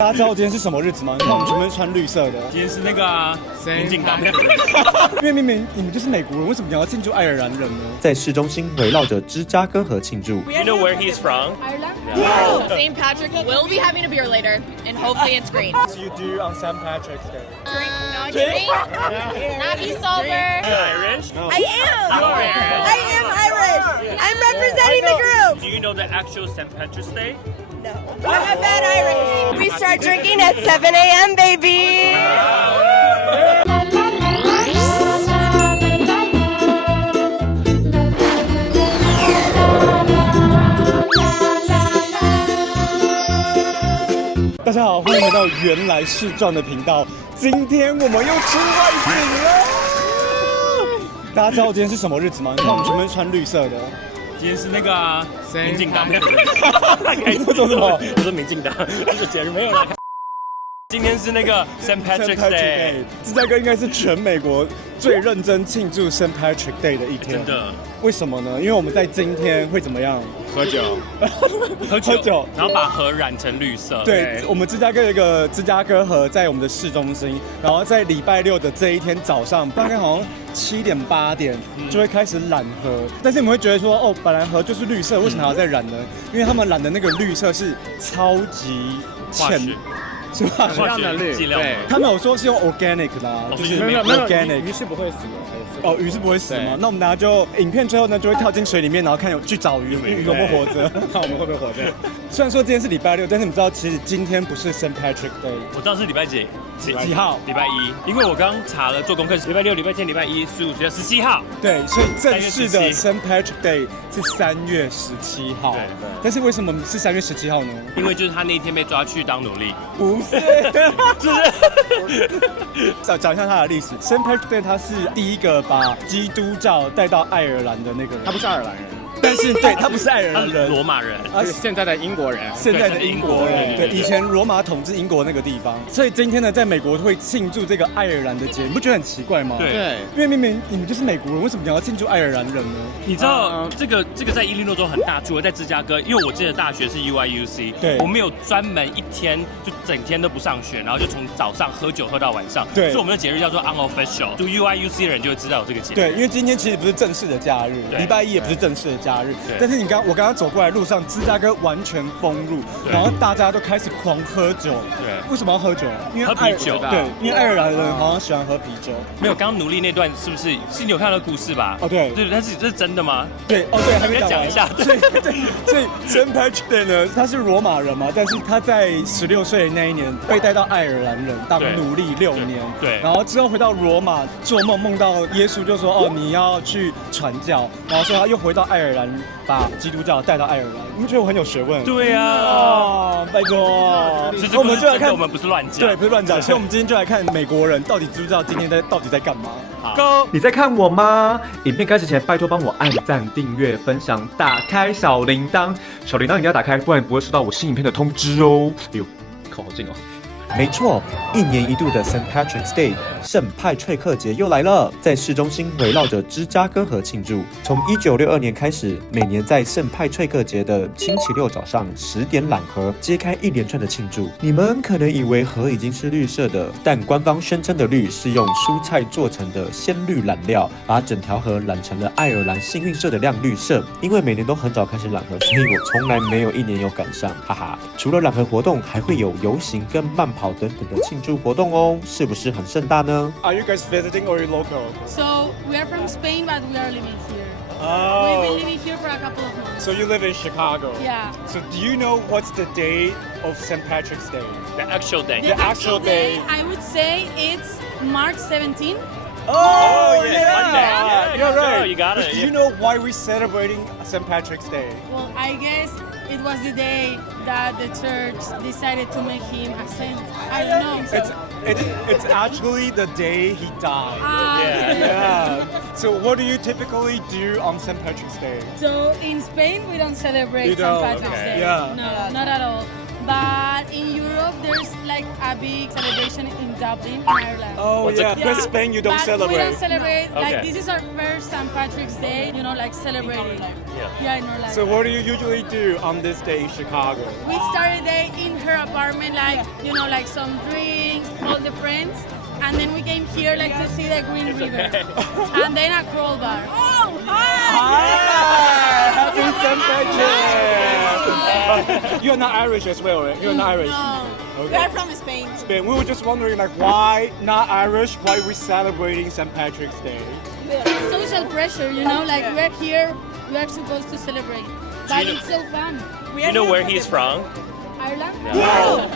大家知道今天是什么日子吗？你看我们全部穿绿色的。今天是那个民进党，因为明明你们就是美国人，为什么你要庆祝爱尔兰人呢？在市中心围绕着芝加哥河庆祝。 You know where he's from? Ireland? No. St. Patrick will be having a beer later, and hopefully it's green. What do you do on St. Patrick's Day? Drink, not drink, not be sober. Irish? No. I am. You are Irish. I am Irish. I'm representing the group. Do you know the actual St. Patrick's Day? No. I'm bad Irish. We start drinking at 7 a.m., baby. 大家好，欢迎来到原来是John的频道。今天我们又吃外景了。大家知道今天是什么日子吗？你看我们全部穿绿色的。今天是那个民进党。你说什么？我说民进党，这个节日没有了。今天是那个 St. Patrick's Day， 芝加哥应该是全美国最认真庆祝 St. Patrick Day 的一天。真的？为什么呢？因为我们在今天会怎么样？喝酒，然后把河染成绿色。对，我们芝加哥有一个芝加哥河在我们的市中心，然后在礼拜六的这一天早上，大概好像7点8点就会开始染河。但是你们会觉得说，哦，本来河就是绿色，为什么还要再染呢？因为他们染的那个绿色是超级浅。是吧？化学剂量，对，他们有说是用 organic 的、啊，就是没有 organic， 鱼是不会死的。哦，鱼是不会死的吗？那我们大家就影片最后呢，就会跳进水里面，然后看去找鱼有没有活着，看我们会不会活着。虽然说今天是礼拜六，但是你知道，其实今天不是 St. Patrick Day。我知道是礼拜几号？礼拜一，因为我刚查了做功课，礼拜六、礼拜天、礼拜一、15、17号。对，所以正式的 St. Patrick Day 是3月17号。对。但是为什么是3月17号呢？因为就是他那一天被抓去当奴隶。不是，讲一下他的历史。St. Patrick Day 他是第一个把基督教带到爱尔兰的那个人。他不是爱尔兰人，但是对他不是爱尔他是兰人，罗马人，他是现在的英国人。现在的英国人，对，以前罗马统治英国那个地方。所以今天呢，在美国会庆祝这个爱尔兰的节，你不觉得很奇怪吗？对，因为明明你们就是美国人，为什么你要庆祝爱尔兰人呢？你知道这个在伊利诺州很大，除了在芝加哥，因为我记得大学是 UIUC， 对，我们有专门一天就整天都不上学，然后就从早上喝酒喝到晚上。对，所以我们的节日叫做 unofficial， 读 UIUC 的人就会知道有这个节日。对，因为今天其实不是正式的假日，礼拜一也不是正式的假日，但是我刚刚走过来路上，芝加哥完全封路，然后大家都开始狂喝酒。对，为什么要喝酒？因为喝啤酒。对，因为爱尔兰人好像喜欢喝啤酒。没有，刚刚奴隶那段是不是你有看到故事吧？哦，对，对，但是这是真的吗？对，哦对，还没讲一下。所以 St. Patrick Day 呢，他是罗马人嘛，但是他在16岁的那一年被带到爱尔兰人当奴隶6年。对，然后之后回到罗马做梦，梦到耶稣就说，哦，你要去传教，然后所以他又回到爱尔兰。把基督教带到爱尔兰，你们觉得我很有学问？对啊，拜托。我们就来看，我们不是乱讲，对，不是乱讲。所以我们今天就来看美国人到底知不知道今天到底在干嘛。Go！ 你在看我吗？影片开始前，拜托帮我按赞、订阅、分享，打开小铃铛。小铃铛一定要打开，不然不会收到我新影片的通知哦。哎呦，靠好近哦。没错，1年1度的 St. Patrick's Day 圣派翠克节又来了，在市中心围绕着芝加哥河庆祝。从1962年开始，每年在圣派翠克节的星期六早上10点染河，揭开一连串的庆祝。你们可能以为河已经是绿色的，但官方宣称的绿是用蔬菜做成的鲜绿染料，把整条河染成了爱尔兰幸运色的亮绿色。因为每年都很早开始染河，所以我从来没有1年有赶上，哈哈。除了染河活动，还会有游行跟慢跑等等的庆祝活动哦，是不是很盛大呢 ？Are you guys visiting or are you local? So we are from Spain, but we are living here. Oh. We've been living here for a couple of months. So you live in Chicago? Yeah. So do you know what's the day of St. Patrick's Day? The actual day. The actual day, I would say it's March 17th. Oh, yeah. Yeah, you're right. You got it. But do you know why we're celebrating St. Patrick's Day? Well, I guess it was the day that the church decided to make him a saint. I don't know. So. It's actually the day he died. Yeah. So what do you typically do on St. Patrick's Day? So in Spain we don't celebrate St. Patrick's Day. Yeah. No, not at all. But in Europe, there's like a big celebration in Dublin, Ireland. Oh, yeah. Because Spain, you don't but celebrate. We don't celebrate. Okay. Like, this is our first St. Patrick's Day, you know, like celebrating. Yeah, in Orlando. So what do you usually do on this day in Chicago? We started the day in her apartment, like, you know, like some drinks, all the friends. And then we came here, like, to see the Green River. And then a crawl bar. Oh, hi! Hi! Happy St. Patrick! You're not Irish as well, right? You're not Irish. No, Okay. we are from Spain. Spain. We were just wondering, like, why not Irish? Why we celebrating St. Patrick's Day? Social pressure, you know, like, we're here, we are supposed to celebrate. But it's so fun. Do you know where he's from? Ireland? Wow!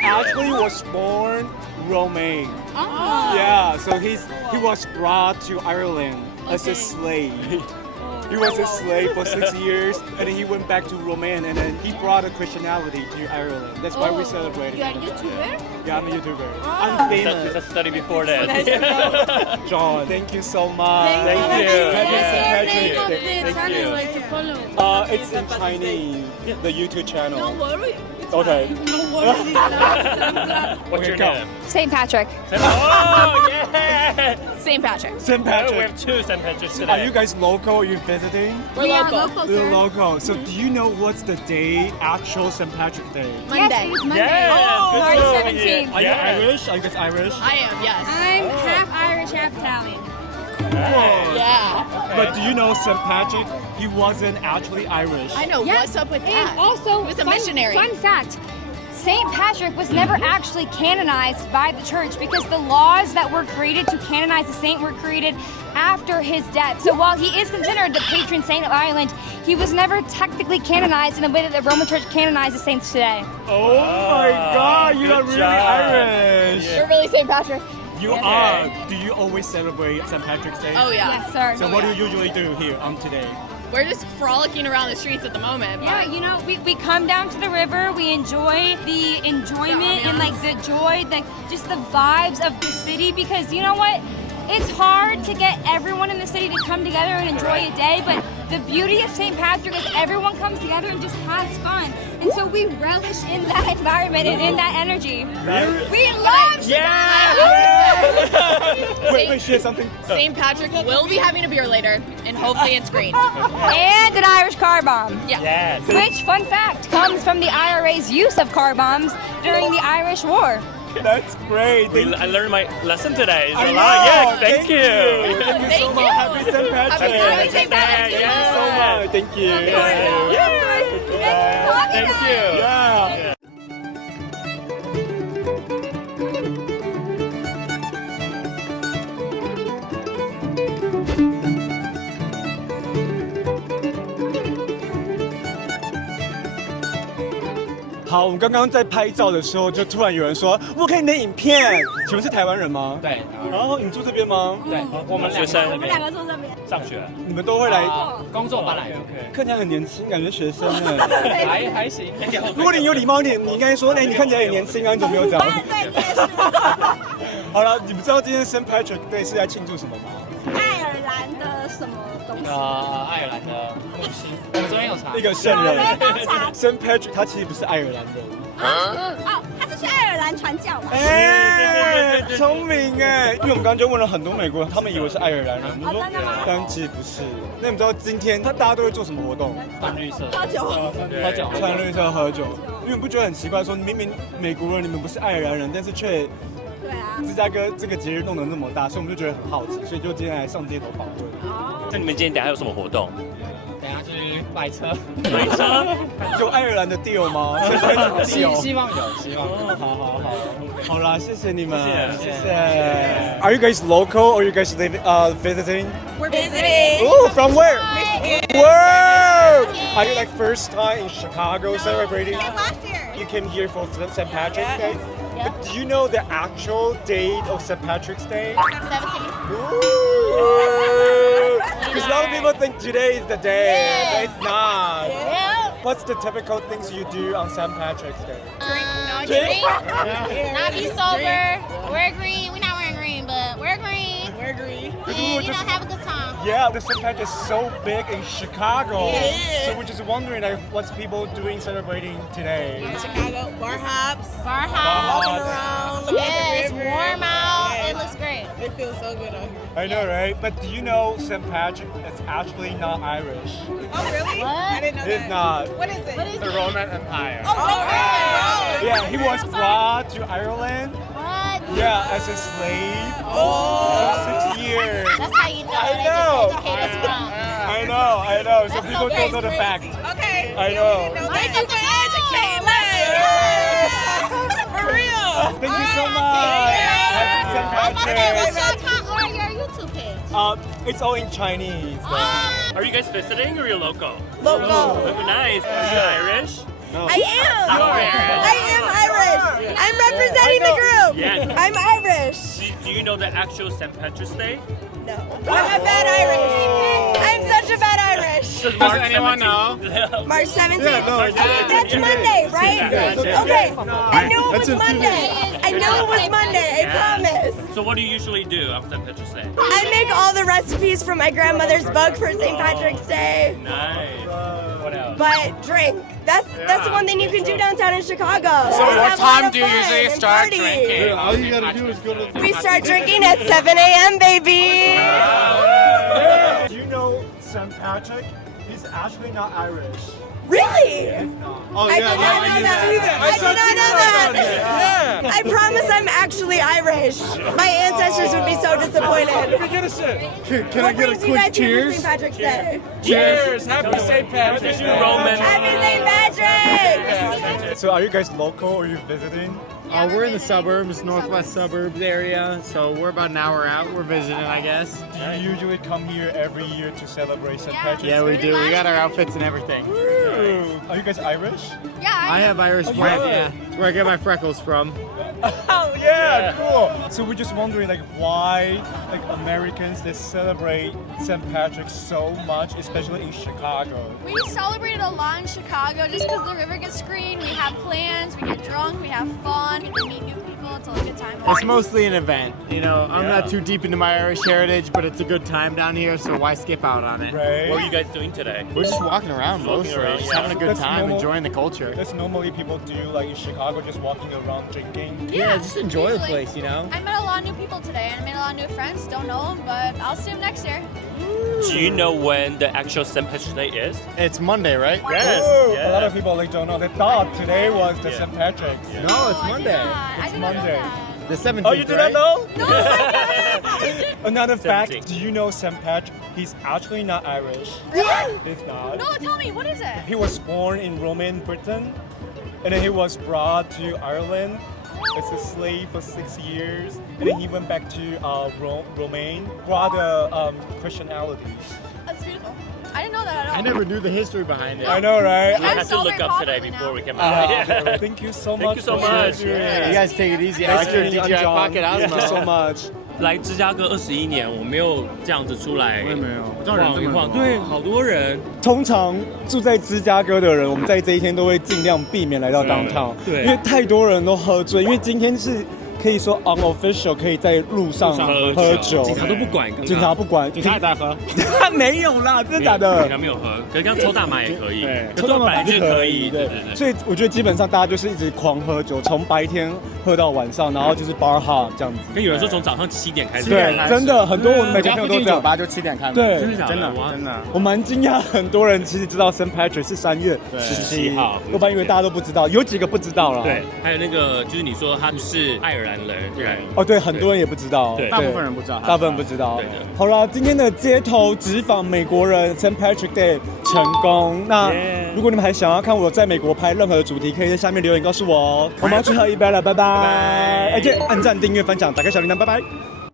He actually was born Romaine. Oh. Yeah, so he was brought to Ireland as a Okay. slave. He was a slave for 6 years, and then he went back to Romaine, and then he brought a Christianity to Ireland. That's why we celebrate You are it. a YouTuber? Yeah, I'm a YouTuber. I'm famous. Just study before that. John, thank you so much. Thank you. Happy What's St. the Patrick's name of Day. the Thank channel you. like to follow? It's in Chinese, the YouTube channel. Don't worry. Okay. No worries. What's your Okay, go. name? St. Patrick. Oh, yeah! St. Patrick. St. Oh, we Patrick. have two St. Patrick's today. Are you guys local? Are you visiting? We are local, You're sir. local. So do you know what's the day, actual St. Patrick's Day? Monday. It's Monday. Yeah! March good job. 17th. Are you Yeah. Irish? Are you guys Irish? I am, yes. I'm half Irish, half Italian. Yeah. But do you know St. Patrick? He wasn't actually Irish. I know. Yeah. What's up with that? And also, He was a fun, missionary. Fun fact, St. Patrick was never actually canonized by the church because the laws that were created to canonize the saint were created after his death. So while he is considered the patron saint of Ireland, he was never technically canonized in the way that the Roman church canonizes saints today. Oh my God, you're good really job. Irish. You're really St. Patrick. You are. Do you always celebrate St. Patrick's Day? Oh, yeah. Yes, sir. So what do you usually do here on today? We're just frolicking around the streets at the moment. Yeah, but- you know, we come down to the river, we enjoy the enjoyment and like the joy, just the vibes of the city because you know what? It's hard to get everyone in the city to come together and enjoy a day, but the beauty of St. Patrick is everyone comes together and just has fun. And so we relish in that environment and in that energy. We love Wait, share something. St. Patrick will be having a beer later, and hopefully it's green. and an Irish car bomb. Yes. Yes. Which, fun fact, comes from the IRA's use of car bombs during the Irish War. That's great. I learned my lesson today. It's I a know. lot. Yeah, thank you. Thank you so Thank much. you. Happy St. Patrick. Happy St. Patrick. Thank you so much. Thank you. Thank you. Yeah.好，我们刚刚在拍照的时候，就突然有人说：“我看你的影片，请问是台湾人吗？”对，然后你住这边吗？对，我们学生我们两个住这边。上学。你们都会来？工作吧来的，看起来很年轻，感觉学生哎。还行。如果你有礼貌一点，你应该说：“哎，你看起来很年轻啊，你怎么没有讲？”对，你也是。好了，你们知道今天 St. Patrick Day 是在庆祝什么吗？爱尔兰的什么东西？爱尔兰的木星，我们昨天有查一个圣人我在刚查。 St. Patrick 他其实不是爱尔兰人。哦，他是去爱尔兰传教嘛？哎，聪明哎！因为我们刚刚就问了很多美国人，他们以为是爱尔兰人，我们说真的吗但其实不是。那你们知道今天大家都会做什么活动？穿绿色，喝酒。喝酒，穿绿色喝酒。因为你不觉得很奇怪，说明明美国人你们不是爱尔兰人，但是却对啊。芝加哥这个节日弄得那么大，所以我们就觉得很好奇，所以就今天来上街头访问。那你们今天等一下有什么活动？等一下去买车，买车？有爱尔兰的 deal 吗？希望有，希望有。好啦，谢谢你们，谢谢谢谢。Are you guys local or you guys visiting? We're visiting. Ooh, from where? Michigan. Whoa! Are you like first time in Chicago celebrating? Last year. You came here for St. Patrick's Day? But do you know the actual date of St. Patrick's Day? 17. Because a lot of people think today is the day, but it's not. Yeah. What's the typical things you do on St. Patrick's Day? Drink. Not be sober. Wear green. We're not wearing green, but wear green. We're green. And, you know, have a good time. Yeah, the St. Patrick is so big in Chicago. So we're just wondering like, what's people doing celebrating today? Chicago. Bar hops. Bar house. Walking around. Looking Yeah, at it's the river. warm out. Yes. It looks great. It feels so so good on here. I know, right? But do you know St. Patrick is actually not Irish? Oh, really? I didn't know that. It's not. What is it? The Roman Empire. Oh, Roman. Yeah, he was brought to Ireland. What? Yeah, as a slave. For 6 years. That's how you know. I they know. Just educate us wrong. I know. So That's people so don't know the great. fact. Okay. I know. Thank you for educating me. For real. Thank you so much. Happy St. Patrick's. What's your account or your YouTube page? It's all in Chinese. Are you guys visiting or you're local? Local. Oh, nice. Are you Irish? I am Irish. I'm representing the group. Yeah. I'm Irish. Do you know the actual St. Patrick's Day? No. I'm bad Irish. I'm such a bad Irish. Does anyone know? March 17th. Yeah, no, Okay, that's Monday, right? Okay. I knew it was Monday. I knew it was Monday. I promise. So what do you usually do on St. Patrick's Day? I make all the recipes from my grandmother's book for St. Patrick's Day. Nice. What else? But drink. That's the one thing you can do downtown in Chicago. So Just what have a lot time of do you fun usually and start party. drinking? All you gotta do is go to. We start drinking at 7 a.m., baby. Do you know St. Patrick? He's actually not Irish. Really? Oh, I did not know that. I did not know that. I promise I'm actually Irish. My ancestors would be so disappointed. Get a sip. Can I What get a brings you guys quick here for cheers? St. Patrick's Day? Cheers! Happy St. Patrick's You Day. Roman. Happy St. Patrick's! So are you guys local or are you visiting? We're in the suburbs, northwest suburbs area, so we're about an hour out. We're visiting, I guess. Do you usually come here every year to celebrate St. Patrick's Yeah, we Day? do. We got our outfits and everything. Are you guys Irish? I have Irish blood, yeah. It's where I get my freckles from. Oh yeah, cool. So we're just wondering like why like Americans they celebrate St. Patrick's so much, especially in Chicago. We celebrated a lot in Chicago just because the river gets green. We have plans, we get drunk, we have fun, we meet new people. It's a good time. It's mostly an event. You know, I'm not too deep into my Irish heritage, but it's a good time down here, so why skip out on it? Right. What are you guys doing today? We're just walking around mostly, around, just yeah. having a good That's time, normal. enjoying the culture. That's normally people do like in Chicago, just walking around drinking. Yeah, just enjoy the Usually. place, you know? I met a lot of new people today and I made a lot of new friends. Don't know them, but I'll see them next year. Do you know when the actual St. Patrick's Day is? It's Monday, right? Yes. Ooh, Yeah. A lot of people like don't know. They thought today was the St. Patrick's. No, it's Monday. I did not know Monday. that. The 17th, Oh, you did right? not know? No, Another fact, 17th. do you know St. Patrick? He's actually not Irish. He's not. no, tell me, what is it? He was born in Roman Britain, and then he was brought to Ireland as a slave for 6 years, and then he went back to Romaine, brought Christianity. That's beautiful. I didn't know that at all. I never knew the history behind it. I know, right? I had to look up today before we came out. Yeah. Thank you so Thank much. you so for much. sharing. Yeah, you guys take it easy. I Nice like your meeting you, DJI John. Pocket Thank you so Osmo. much. 来芝加哥21年，我没有这样子出来我也没有晃一晃，对，好多人。通常住在芝加哥的人，我们在这一天都会尽量避免来到 downtown，对因为太多人都喝醉，因为今天是可以说 unofficial 可以在路上喝酒，警察都不管，刚刚警察不管，警察也在喝。没有啦，真的假的警？察没有喝，可是刚抽大麻也可以，对抽大麻本来就可以，对对对。所以我觉得基本上大家就是一直狂喝酒，从白天喝到晚上，然后就是 bar hop 这样子。跟有人说从早上7点开始，对，真的很多我们每我家附天朋友都这样。近酒吧就7点开门。对真的假的？真的哇真的。我蛮惊讶，很多人其实知道 St. Patrick 是3月17号要不然以为大家都不知道，有几个不知道啦。对，还有那个就是你说他不是爱尔兰人，对。哦，对，很多人也不知道，对大部分人不知道。大部分人不知道。对的好啦，今天的街头直访美国人 St. Patrick Day 成功。那 Yeah 如果你们还想要看我在美国拍任何的主题，可以在下面留言告诉我哦。我们要去喝一杯了，拜拜。而且按赞、订阅、分享，打开小铃铛，拜拜。